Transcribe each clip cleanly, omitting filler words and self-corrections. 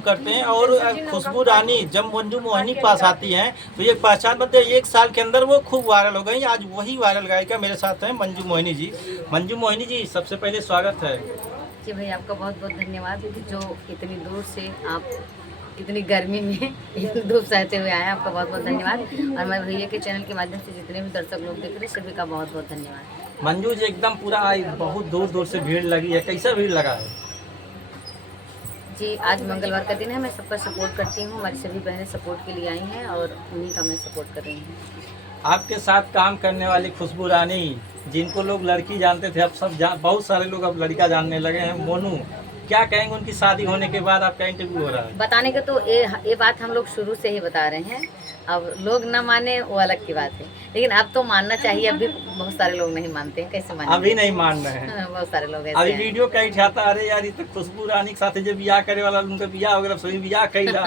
करते हैं। और खुशबू रानी जब मंजू मोहिनी पास आती हैं तो ये पहचान बनते हैं। 1 साल के अंदर वो खूब वायरल हो गई। आज वही वायरल गायिका मेरे साथ हैं, मंजू मोहिनी जी। मंजू मोहिनी जी, सबसे पहले स्वागत है जी भाई, आपका बहुत बहुत धन्यवाद कि जो इतनी दूर से आप इतनी गर्मी में इतनी धूप सहते हुए आए हैं। आपका बहुत बहुत धन्यवाद। और मैं भैया के चैनल के माध्यम से जितने भी दर्शक लोग देख रहे हैं सभी का बहुत बहुत धन्यवाद। मंजू जी, एकदम पूरा बहुत दूर दूर से भीड़ लगी है, कैसा भीड़ लगा है? जी, आज मंगलवार का दिन है, मैं सबका सपोर्ट करती हूँ। हमारी सभी बहनें सपोर्ट के लिए आई हैं और उन्हीं का मैं सपोर्ट कर रही हूँ। आपके साथ काम करने वाली खुशबू रानी, जिनको लोग लड़की जानते थे, अब बहुत सारे लोग अब लड़का जानने लगे हैं, मोनू, क्या कहेंगे उनकी शादी होने के बाद? आपका इंटरव्यू हो रहा है। बताने का तो ये बात हम लोग शुरू से ही बता रहे हैं। अब लोग ना माने वो अलग की बात है, लेकिन अब तो मानना चाहिए। अब भी बहुत सारे लोग नहीं मानते हैं, कैसे माने? अभी नहीं मान रहे हैं। बहुत सारे लोग ऐसे अभी हैं। वीडियो कहीं छाता, अरे यार ये तो खुशबू रानी के साथ जो बियाह करे वाला, उनका बियाह हो गया, सभी बियाह कईला।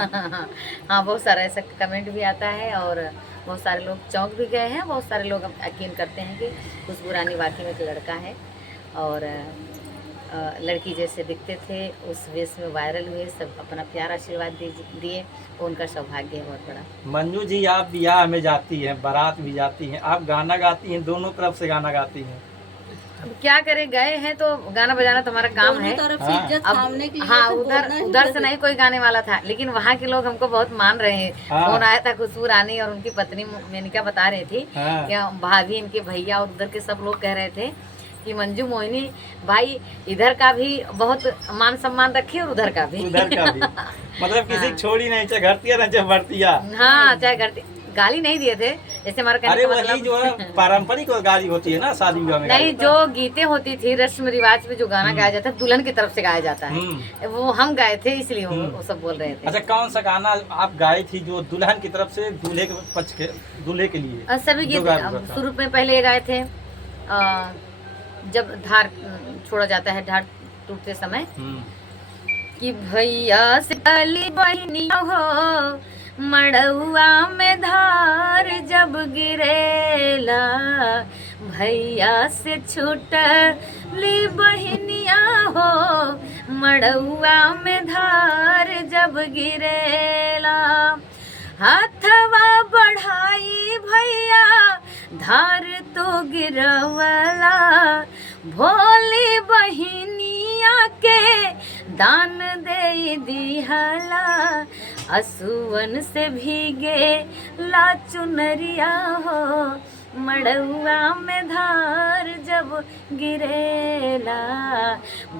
हाँ, बहुत सारा ऐसा कमेंट भी आता है और बहुत सारे लोग चौंक भी गए हैं। बहुत सारे लोग यकीन करते हैं कि खुशबू रानी वाकई में एक लड़का है और लड़की जैसे दिखते थे, उस वेश में वायरल हुए, सब अपना प्यार आशीर्वाद दिए, उनका सौभाग्य है बहुत बड़ा। मंजू जी, आप बियाह में जाती हैं, बारात भी जाती हैं, आप गाना गाती हैं, दोनों तरफ से गाना गाती हैं। अब क्या करें, गए हैं तो गाना बजाना तो हमारा काम है। हाँ, उधर से नहीं कोई गाने वाला था, लेकिन वहाँ के लोग हमको बहुत मान रहे हैं। फोन आया था खुशबू रानी और उनकी पत्नी मेनिका बता रही थी कि भाभी, इनके भैया और उधर के सब लोग कह रहे थे कि मंजू मोहिनी भाई इधर का भी बहुत मान सम्मान रखी और उधर का भी मतलब किसी को छोड़ी नहीं, चाहे घरतिया ना चाहे बढ़तिया। हाँ, चाहे घरती, गाली नहीं दिए थे जैसे हमारा कहने का मतलब। जो है पारंपरिक गाली होती है ना शादी विवाह में, नहीं, जो गीतें होती थी रस्म रिवाज में, जो गाना गाया जाता है दुल्हन की तरफ से गाया जाता है, वो हम गाए थे, इसलिए वो सब बोल रहे थे। अच्छा, कौन सा गाना आप गाई थी जो दुल्हन की तरफ से दूल्हे के पक्ष के, दूल्हे के लिए? सभी गीत शुरू में पहले ये गाए थे, जब धार छोड़ा जाता है, धार टूटते समय, कि भैया से अली बहनिया हो, मड़ुआ में धार जब गिरेला, भैया से छूटली बहनिया हो, मड़ुआ में धार जब गिरेला, हाथवा बढ़ाई भैया धार तो गिरवला, भोली बहिनिया के दान दे दिहला, असुवन से भीगे ला चुनरिया हो, मड़ुआ में धार जब गिरेला,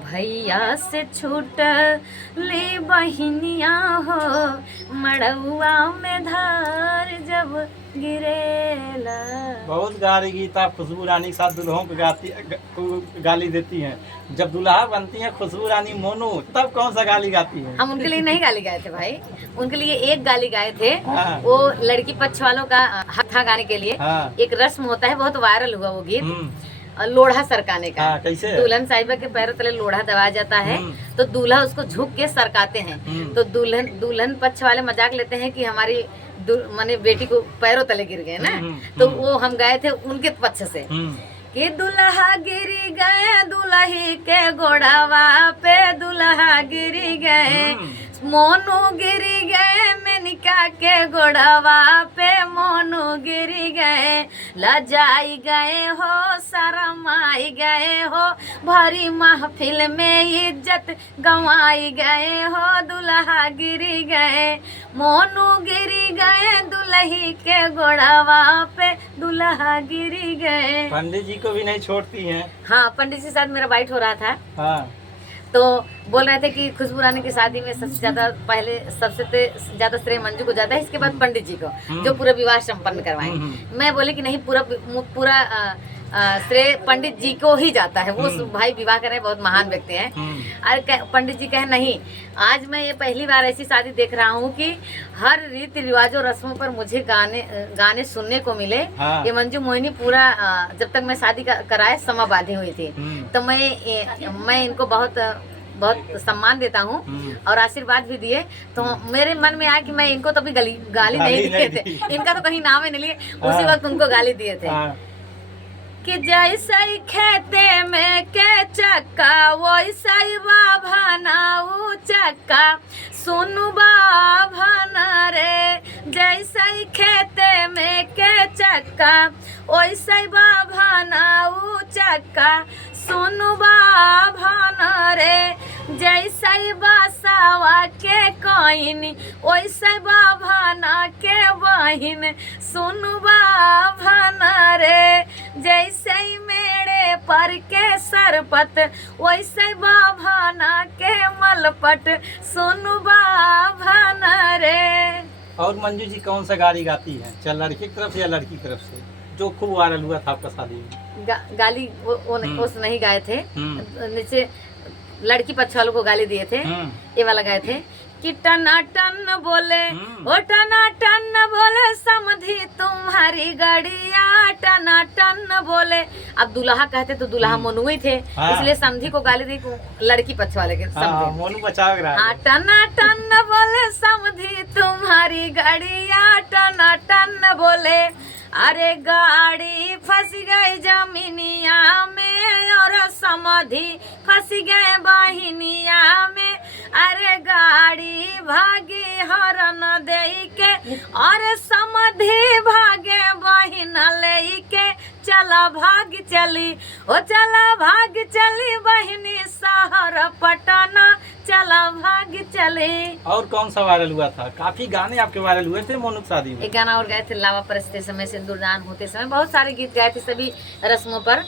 भैया से छूटली बहिनिया हो, मड़ुआ में धार जब गिरेला। बहुत गाली गीत आप खुशबू रानी के साथ दुल्हों को गाली देती हैं। जब दुल्हा बनती हैं खुशबू रानी मोनू, तब कौन सा गाली गाती हैं? हम उनके लिए नहीं गाली गाए थे भाई, उनके लिए एक गाली गाए थे। हाँ। वो लड़की पक्ष वालों का हक था गाने के लिए। हाँ। एक रस्म होता है, बहुत वायरल हुआ वो गीत, लोढ़ा सरकाने का। हाँ, कैसे? दुल्हन साहिबा के पैरों तले लोढ़ा दबाया जाता है, तो दूल्हा उसको झुक के सरकाते हैं। तो दुल्हन पक्ष वाले मजाक लेते हैं कि हमारी माने बेटी को पैरों तले गिर गए ना, तो वो हम गए थे उनके पक्ष से कि दुल्हा गिरी गए दुल्ही के गोड़ावा पे, दुल्हा गिरी गए, मोनू गिरी गए मेनिका के गोड़ावा पे, मोनू गिरी गए, लजाई गए हो, शरमाई गए हो, भरी महफिल में इज्जत गंवाई गए हो, दुल्हा गिरी गए, मोनू गिरी गए दुल्ही के गोड़ावा पे, दुल्हा गिरी गए। पंडित जी को भी नहीं छोड़ती हैं। हाँ, पंडित जी के साथ मेरा बाइट हो रहा था। हाँ। तो बोल रहे थे कि खुशबू रानी की शादी में सबसे ज्यादा श्रेय मंजू को जाता है, इसके बाद पंडित जी को, जो पूरा विवाह संपन्न करवाएं। मैं बोले कि नहीं, पूरा श्रेय पंडित जी को ही जाता है। वो भाई विवाह कर रहे हैं, बहुत महान व्यक्ति हैं। अरे पंडित जी कहे नहीं, आज मैं ये पहली बार ऐसी शादी देख रहा हूँ कि हर रीति रिवाजों रस्मों पर मुझे गाने सुनने को मिले। हाँ। ये मंजू मोहिनी पूरा जब तक मैं शादी कराए समाबाधी हुई थी, तो मैं इनको बहुत सम्मान देता हूँ और आशीर्वाद भी दिए। तो मेरे मन में आया कि मैं इनको तो भी गाली नहीं दिए थे, इनका तो कहीं नाम ही नहीं लिए, उसी वक्त उनको गाली दिए थे। कि जैसे ही खेते में के चक्का वैसे ही बाभाना ऊ चक्का सुनु बाभाना रे। जैसे ही खेते में के चक्का वैसे ही बाभाना ऊ चक्का सुनु बाभाना रे। जैसे ही बासावा के कोइन वैसे बाभाना के बहिन सुनु बाभाना रे। जैसे ही मेरे पर के सरपत वैसे बाभाना के मलपट सुनु बाभाना रे। और मंजू जी कौन सा गाड़ी गाती है, चाहे लड़के की तरफ या लड़की की तरफ से, जो खूब वायरल हुआ था आपका शादी में? गाली वो नहीं गाए थे, नीचे लड़की पक्ष वालों को गाली दिए थे, ये वाला गाए थे कि टना टन बोले ओ टना टन बोले समधी तुम्हारी गड़िया टना टन बोले। अब दुल्हा कहते तो दुल्हा मोनू ही थे, इसलिए समधी को गाली दी लड़की पक्ष वाले के समधी। मोनू बचाव रहा है। हाँ, टना टन बोले समधी तुम्हारी गड़िया टना टन बोले। अरे गाड़ी फंस गई जमीनिया में और समधी फंस गए बहिनिया में। अरे गाड़ी भागी हरन दे के और समधी भागे बहिन ले के। चला भाग चली ओ चला भाग चली बहिनी शहर पटना चला भाग चले। और कौन सा वायरल हुआ था? काफी गाने आपके वायरल हुए थे मोनू शादी में। एक गाना और गाए थे लावा परसते समय, सिंदूरदान होते समय, बहुत सारे गीत गाए थे सभी रस्मों पर।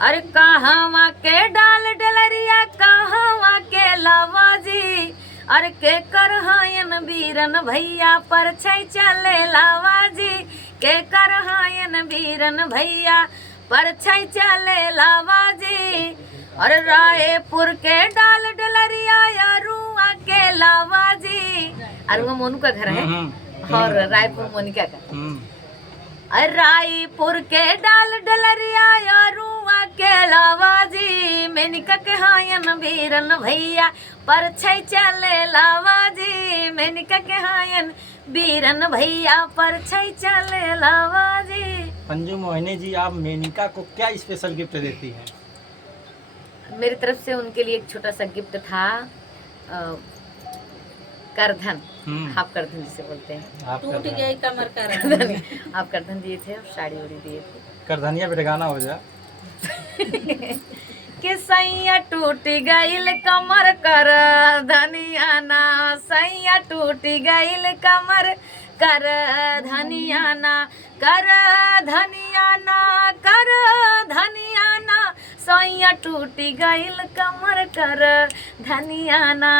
अरे कहाँ के डाल डलरिया कहाँ के लावा जी। अरे के कर हायन बीरन भैया पर छै चले लावा जी। के कर हायन बीरन भैया पर छै चले लावा जी। और रायपुर के डाल डलरिया अरुआ के लावा जी। अरुआ मोनू का घर है और रायपुर मोनिका का। रायपुर के डाल डलरिया अरुआ के लावा जी। मेनिका के हायन बीरन भैया पर छै चले लावा जी। मेनिका के हायन बीरन भैया पर छै चले लावा जी। मंजू मोहिनी जी, आप मेनिका को क्या स्पेशल गिफ्ट देती हैं? मेरी तरफ से उनके लिए एक छोटा सा गिफ्ट था, करधन, हाफ करधन जिसे बोलते हैं। टूट गई कमर करधन। हाफ करधन दिए थे और साड़ी उड़ी दिए थे। करधनिया पे गाना हो जा कि सैया टूट गईल कमर कर धनिया ना। सैया टूट गईल कमर कर धनिया ना। कर धनिया ना कर धनिया ना। सैया टूट गईल कमर कर धनिया ना।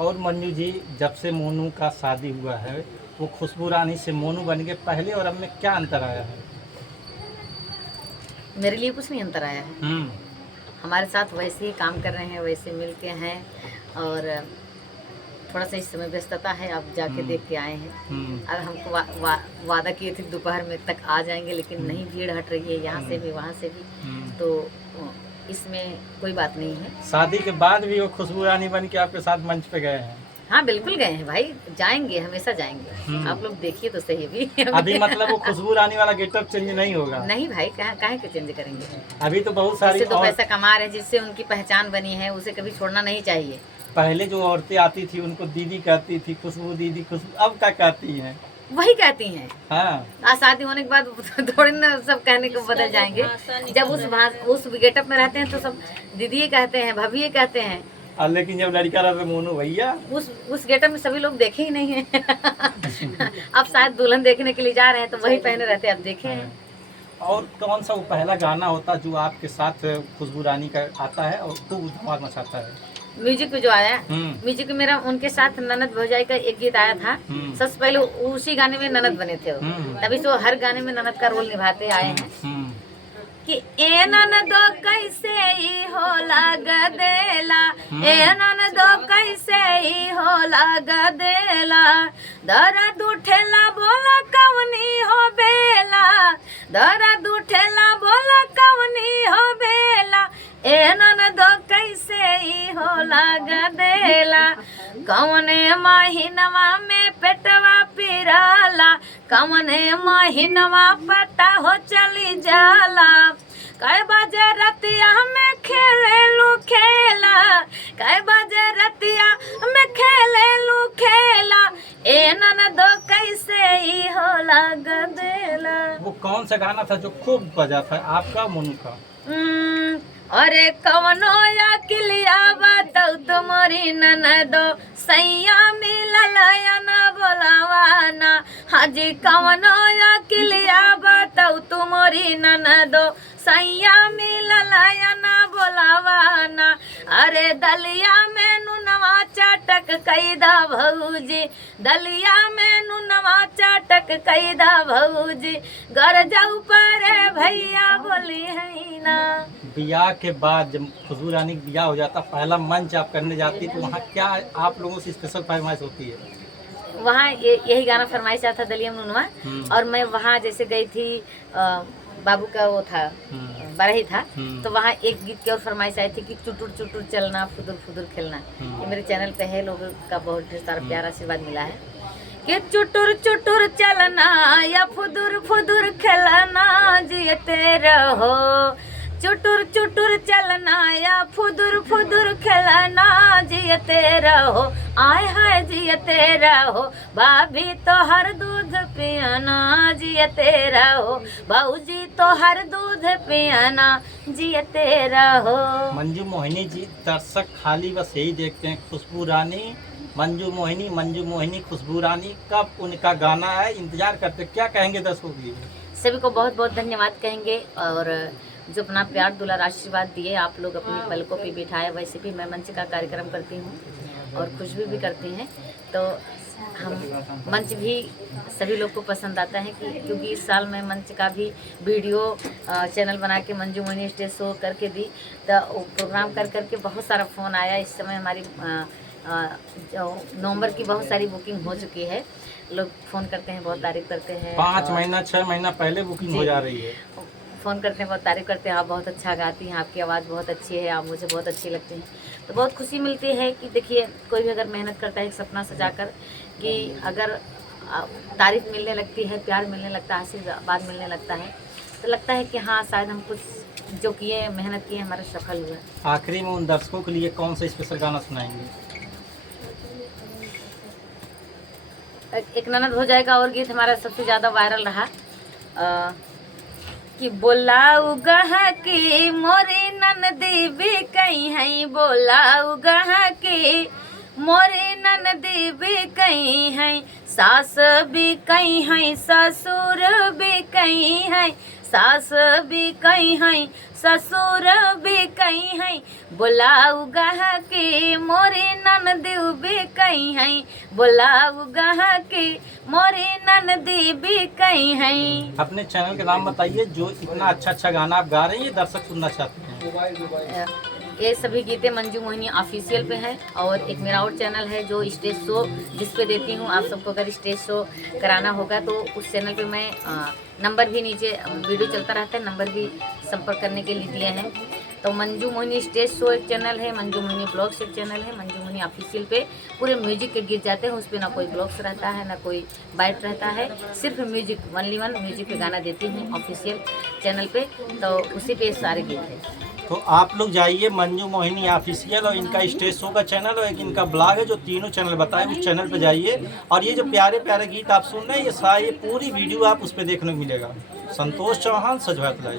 और मंजू जी, जब से मोनू का शादी हुआ है वो खुशबू रानी से मोनू बन के पहले और अब में क्या अंतर आया है? मेरे लिए कुछ नहीं अंतर आया है। हमारे साथ वैसे ही काम कर रहे हैं, वैसे मिल के हैं। और थोड़ा सा इस समय व्यस्तता है, आप जाके देख के आए हैं। और हमको वादा किए थे दोपहर में तक आ जाएंगे, लेकिन नहीं, भीड़ हट रही है यहाँ से भी वहाँ से भी, तो इसमें कोई बात नहीं है। शादी के बाद भी वो खुशबू रानी बन के आपके साथ मंच पे गए हैं? हाँ बिल्कुल गए हैं भाई, जाएंगे, हमेशा जाएंगे। आप लोग देखिए तो सही अभी। अभी मतलब वो खुशबू रानी वाला गेटअप चेंज नहीं होगा? नहीं भाई, काहे के चेंज करेंगे। अभी तो बहुत सारी जिससे तो पैसा कमा रहे हैं, जिससे उनकी पहचान बनी है, उसे कभी छोड़ना नहीं चाहिए। पहले जो औरतें आती थी उनको दीदी कहती थी, खुशबू दीदी खुशबू, अब क्या कहती हैं? वही कहती हैं। हाँ, शादी होने के बाद थोड़ी ना सब कहने को बदल जाएंगे। जब उस गेटअप में रहते हैं तो सब दीदी कहते हैं, भाभी कहते हैं। लेकिन जब लड़का रहता मोनू भैया, उस गेटअप में सभी लोग देखे ही नहीं है। अब शायद दुल्हन देखने के लिए जा रहे हैं तो वही पहने रहते हैं, अब देखे हैं। और कौन सा वो पहला गाना होता जो आपके साथ खुशबू रानी का आता है और खूब धमाल मचाता है? म्यूजिक में जो आया, म्यूजिक में मेरा उनके साथ ननद भौजाई का एक गीत आया था। सबसे पहले उसी गाने में ननद बने थे, तभी तो हर गाने में ननद का रोल निभाते आए हैं। कि ए ननदो कैसे ही हो लग देला, ए ननदो कैसे ही हो लग देला। दर्द उठेला बोला कवनी हो बेला, दर्द उठेला बोला कवनी हो बेला। ए ननदो कैसे ही हो लग देला। कौने महीनवा में पेटवा पिराला, कौने महीनवा पता हो चली जाला। कै बजे रतिया में खेलेलू खेला, कै बजे रतिया में खेलेलू खेला, ए ननदो कैसे ही होला गदेला। वो कौन सा गाना था जो खूब बजा था आपका मुनु का? अरे कवनो या किलिया बताऊ तुम्हारी ननदो, सैया मिलल या ना बोलावाना। हाजी कवनो या किलिया बताऊ तुम्हारी ननदो, सैया मिलल या ना बोलावाना। अरे दलिया में नुनवा चाटक कैदा भौजी, दलिया में नुनवा चाटक कैदा भौजी, घर जाऊ पर भैया बोली है ना। ब्याह के बाद जब खुशबू रानी का ब्याह हो जाता, पहला मंच आप करने जाती तो वहाँ क्या आप लोगों से स्पेशल फरमाइश होती है? वहाँ यही गाना फरमाइश आता दलिया नुनवा। और मैं वहाँ जैसे गई थी, बाबू का वो था बारही था, तो वहाँ एक गीत की और फरमाइश आई थी कि चुटुर चुटुर चलना फुदुर फुदुर खेलना। ये मेरे चैनल पे है, लोगों का बहुत ढेर सारा प्यार आशीर्वाद मिला है कि चुटुर चुटुर चलना या फुदुर फुदुर खेलना जियते रहो, चुटुर चुटुर चलना या फुदुर फुदुर खेलना जियते रहो, आय हाय जियते रहो, भाभी तो हर दूध पियाना जियते रहो, भाऊजी तो हर दूध पियाना जियते रहो। मंजू मोहिनी जी, दर्शक खाली बस यही देखते हैं खुशबू रानी, मंजू मोहिनी, मंजू मोहिनी, खुशबू रानी, कब उनका गाना है इंतजार करते। क्या कहेंगे दर्शकों के लिए? सभी को बहुत बहुत धन्यवाद कहेंगे, और जो अपना प्यार दुलार आशीर्वाद दिए आप लोग अपनी पलकों पे बिठाए। वैसे भी मैं मंच का कार्यक्रम करती हूँ और खुशबू भी करती हैं, तो हम मंच भी सभी लोग को पसंद आता है कि क्योंकि इस साल मैं मंच का भी वीडियो चैनल बना के मंजू मोहिनी स्टेज शो करके दी, तो प्रोग्राम कर करके बहुत सारा फ़ोन आया। इस समय हमारी नवंबर की बहुत सारी बुकिंग हो चुकी है, लोग फ़ोन करते हैं, बहुत तारीफ करते हैं। 5 महीना 6 महीना पहले बुकिंग हो जा रही है। फ़ोन करते हैं, बहुत तारीफ़ करते हैं, आप बहुत अच्छा गाती हैं, आपकी आवाज़ बहुत अच्छी है, आप मुझे बहुत अच्छी लगती हैं। तो बहुत खुशी मिलती है कि देखिए कोई भी अगर मेहनत करता है एक सपना सजाकर, कि अगर तारीफ़ मिलने लगती है, प्यार मिलने लगता है, आशीर्वाद मिलने लगता है, तो लगता है कि हाँ शायद हम कुछ जो किए मेहनत किए हमारा सफल हुआ। आखिरी में उन दर्शकों के लिए कौन सा स्पेशल गाना सुनाएंगे? एक ननद हो जाएगा और गीत हमारा सबसे ज़्यादा वायरल रहा, कि बोलाऊ गहा की मोरी ननदी भी कहीं है, बोलाऊ गहा की मोरी ननदी भी कहीं है, सास भी कहीं है, ससुर भी कहीं है, सास भी कहीं है, ससुर भी कहीं है, बोलाऊ गहा की मोरी ननदी भी कहीं है, बोलाऊ गहा की मोरी ननदी भी कहीं है। अपने चैनल का नाम बताइए, जो इतना अच्छा गाना आप गा रहे हैं, ये दर्शक सुनना चाहते हैं। ये सभी गीतें मंजू मोहिनी ऑफिशियल पे हैं, और एक मेरा और चैनल है जो स्टेज शो जिस पे देती हूँ। आप सबको अगर स्टेज शो कराना होगा तो उस चैनल पे मैं नंबर भी नीचे वीडियो चलता रहता है, नंबर भी संपर्क करने के लिए दिए हैं। तो मंजू मोहिनी स्टेज शो एक चैनल है, मंजू मोहिनी ब्लॉग्स एक चैनल है, मंजू मोहिनी ऑफिशियल पे पूरे म्यूजिक के गीत जाते हैं। उस पर ना कोई ब्लॉग्स रहता है ना कोई बाइट रहता है, सिर्फ म्यूजिक, ओनली वन म्यूजिक पे गाना देती हूँ ऑफिशियल चैनल पे, तो उसी पे सारे गीत हैं। तो आप लोग जाइए मंजू मोहिनी ऑफिशियल, और इनका स्टेज शो का चैनल और एक इनका ब्लॉग है, जो तीनों चैनल बताए उस चैनल पे जाइए। और ये जो प्यारे प्यारे गीत आप सुन रहे हैं, ये पूरी वीडियो आप उस पर देखने को मिलेगा। संतोष चौहान, सजवात लाई।